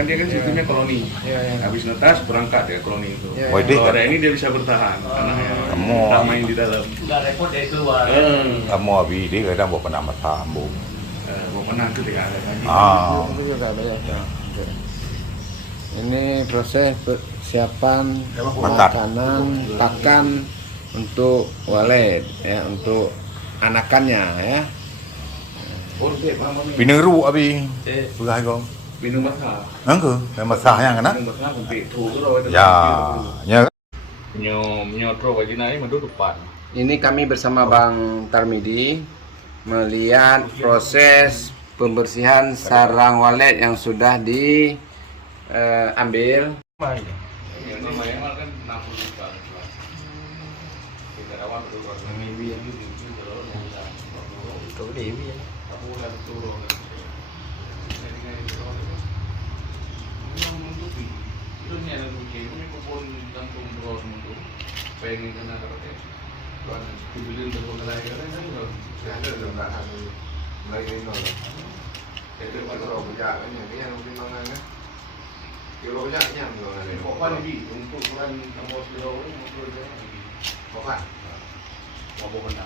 kan dia kan sistemnya koloni. Habis netas berangkat ya koloni itu. Kalau ada ini dia bisa bertahan anaknya. Tak main di dalam. Udah repot dari keluar. Kamu abi dia kadang bawa pernah matambung. Mau menang ketika ada lagi. Ini proses persiapan makanan pakan untuk walid ya, untuk anakannya ya. Pineru abi. Bukan kau. Minum basah. Angku, masahnya kan? Minum basah sampai tuh. Ya, ya. Nyotro wajina ini menurut depan. Ini kami bersama Bang Tarmidi melihat proses pembersihan sarang walet yang sudah diambil. Normal kan 60 juta. Kita awal betul. Kau Dewi ya. Kamu udah turun. Itu ni ada mungkin ini pun kampung bro itu. Pengen kena kerja. Tuan dibilin untuk mulai kan ada lembaran mulai ini loh. Itu kalau kerja kan yang mungkin mana kilo nya loh. Pokoknya di untuk bulan kamu kilo ini mau kerja lagi. Pokoknya mau bukan